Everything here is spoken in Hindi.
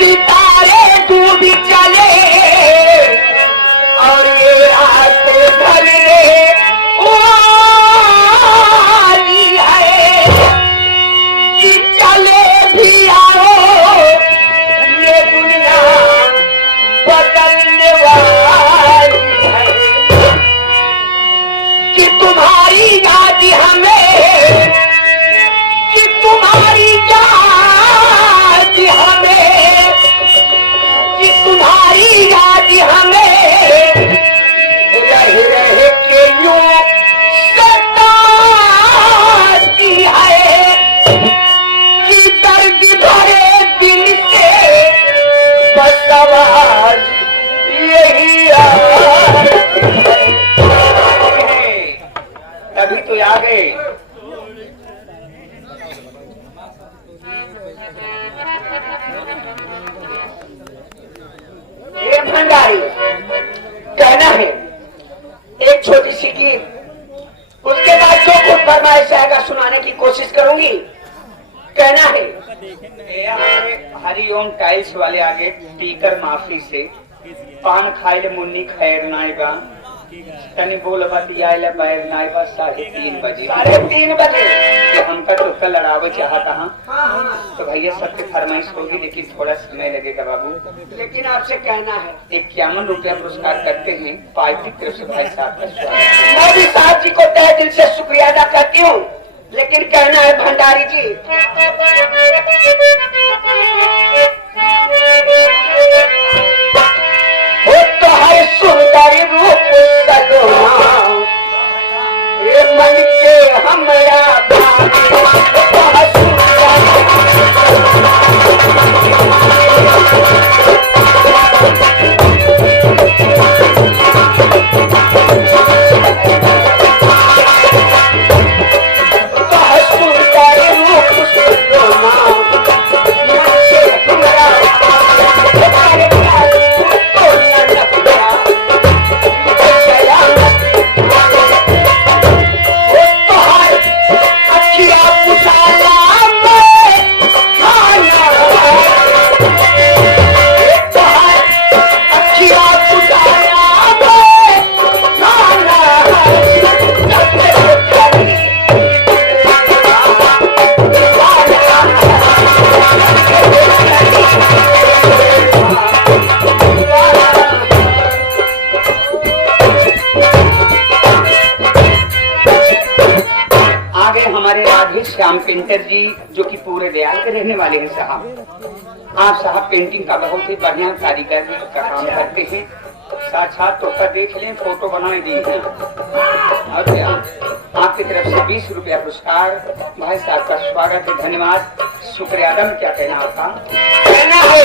सितारे डूब चले और ये रात ढल रहे वाली है कि चले भी आओ ये दुनिया बदलने वाली है कि तुम्हारी याद हमें कि तुम्हारी याद हमें कि तुम्हारी याद हमें रह रह के यूं सताती है कि दर्द भरे दिल से बस आवाज यही तभी तो आ गए। ये भंडारी कहना है एक छोटी सी गीत, उसके बाद जो कुछ फरमाइश आएगा सुनाने की कोशिश करूंगी। कहना है हरिओम टाइल्स वाले आगे टीकर माफी से पान खाइले मुन्नी खैर नायबा तनी बोल बतियाइले बैर नायबा 3:30 बजे 3:30 बजे तो हमका तो कल लड़ावे चाहता हाँ तो भैया सबके फरमाइश होगी लेकिन थोड़ा समय लगेगा बाबू। लेकिन आपसे कहना है 51 रुपया पुरस्कार करते हैं पार्टी की तरफ से भाई साहब का स्वागत। मोदी साहब जी को तहे दिल से शुक्रिया अदा करती हूँ। लेकिन कहना है भंडारी जी वो तो है सुंदर रूप सलोना ये मन के हमरा श्याम पेंटर जी जो कि पूरे दयाल के रहने वाले हैं साहब। आप साहब पेंटिंग का बहुत ही बढ़िया कारीगर का काम करते हैं। साक्षात तो कर देख लें फोटो बनाए दी है और आपकी तरफ से 20 रुपया पुरस्कार भाई साहब का स्वागत है। धन्यवाद शुक्रिया। क्या कहना आपका कहना है